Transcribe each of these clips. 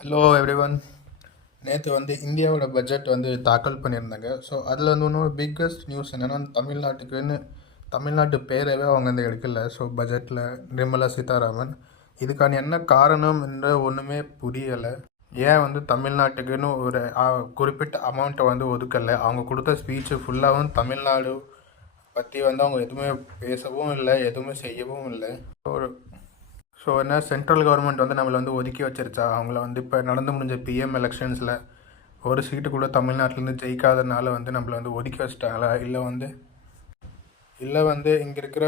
Hello everyone. நேற்று இந்தியாவோட budget தாக்கல் பண்ணியிருந்தாங்க. ஸோ அதில் இன்னொரு பிக்கஸ்ட் நியூஸ் என்னென்னா, தமிழ்நாட்டு பேரவே அவங்க எடுக்கல. ஸோ பட்ஜெட்டில் நிர்மலா சீதாராமன் இதுக்கான என்ன காரணம் என்ற ஒன்றுமே புரியலை. ஏன் தமிழ்நாட்டுக்குன்னு ஒரு குறிப்பிட்ட அமௌண்ட்டை ஒதுக்கலை. அவங்க கொடுத்த ஸ்பீச்சு ஃபுல்லாகவும் தமிழ்நாடு பற்றி அவங்க எதுவுமே பேசவும் இல்லை, எதுவுமே செய்யவும் இல்லை. ஸோ என்ன சென்ட்ரல் கவர்மெண்ட் நம்மளை ஒதுக்கி வச்சிருச்சா? அவங்கள இப்போ நடந்து முடிஞ்ச பிஎம் எலெக்ஷன்ஸில் ஒரு சீட்டு கூட தமிழ்நாட்டிலேருந்து ஜெயிக்காதனால நம்மளை ஒதுக்கி வச்சிட்டாங்களா? இல்லை இங்கே இருக்கிற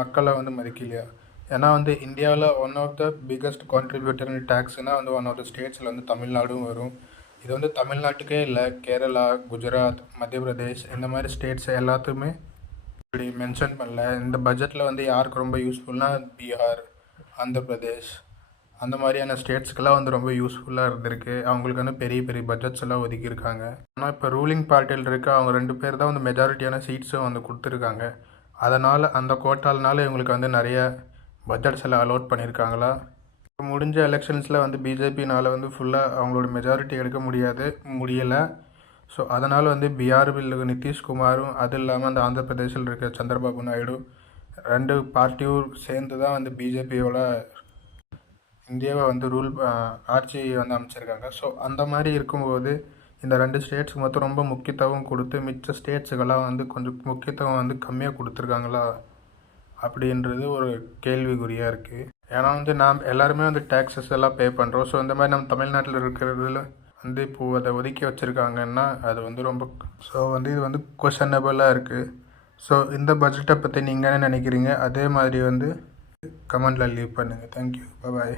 மக்களை மதிக்கலையா? ஏன்னா இந்தியாவில் one of the biggest contributor டேக்ஸ்னால் ஒன் ஆஃப் த ஸ்டேட்ஸில் தமிழ்நாடும் வரும். இது தமிழ்நாட்டுக்கே இல்லை, கேரளா, குஜராத், மத்திய பிரதேஷ் இந்த மாதிரி ஸ்டேட்ஸ் எல்லாத்துக்குமே இப்படி மென்ஷன் பண்ணல. இந்த பட்ஜெட்டில் யாருக்கு ரொம்ப யூஸ்ஃபுல்னால் பீகார், ஆந்திர பிரதேஷ் அந்த மாதிரியான ஸ்டேட்ஸ்க்கெல்லாம் ரொம்ப யூஸ்ஃபுல்லாக இருந்திருக்கு. அவங்களுக்கு பெரிய பெரிய பட்ஜெட்ஸ் எல்லாம் ஒதுக்கியிருக்காங்க. ஆனால் இப்போ ரூலிங் பார்ட்டியில் இருக்க அவங்க 2 பேர் தான் மெஜாரிட்டியான சீட்ஸும் கொடுத்துருக்காங்க. அதனால் அந்த கோட்டாலனால இவங்களுக்கு நிறைய பட்ஜெட்ஸ் எல்லாம் அலோட் பண்ணியிருக்காங்களா? இப்போ முடிஞ்ச எலெக்ஷன்ஸில் பிஜேபினால் ஃபுல்லாக அவங்களோட மெஜாரிட்டி எடுக்க முடியலை. ஸோ அதனால் பிஆர்பில் நிதிஷ்குமாரும், அது இல்லாமல் அந்த ஆந்திர பிரதேசில் இருக்க சந்திரபாபு நாயுடு 2 பார்ட்டியும் சேர்ந்து தான் பிஜேபியோட இந்தியாவை ஆட்சியை அமைச்சிருக்காங்க. ஸோ அந்த மாதிரி இருக்கும்போது இந்த 2 ஸ்டேட்ஸுக்கு மொத்தம் ரொம்ப முக்கியத்துவம் கொடுத்து மிச்ச ஸ்டேட்ஸுக்கெல்லாம் கொஞ்சம் முக்கியத்துவம் கம்மியாக கொடுத்துருக்காங்களா அப்படின்றது ஒரு கேள்விக்குறியாக இருக்குது. ஏன்னா நாம் எல்லாருமே டேக்ஸஸ் எல்லாம் பே பண்ணுறோம். ஸோ இந்த மாதிரி நம்ம தமிழ்நாட்டில் இருக்கிறதுல இப்போது அதை ஒதுக்கி வச்சுருக்காங்கன்னா அது ரொம்ப இது கொஷனபிளாக இருக்குது. ஸோ இந்த பட்ஜெட்டை பற்றி நீங்கள் என்ன நினைக்கிறீங்க? அதே மாதிரி கமெண்டில் லீவ் பண்ணுங்கள். தேங்க்யூ, பாய்.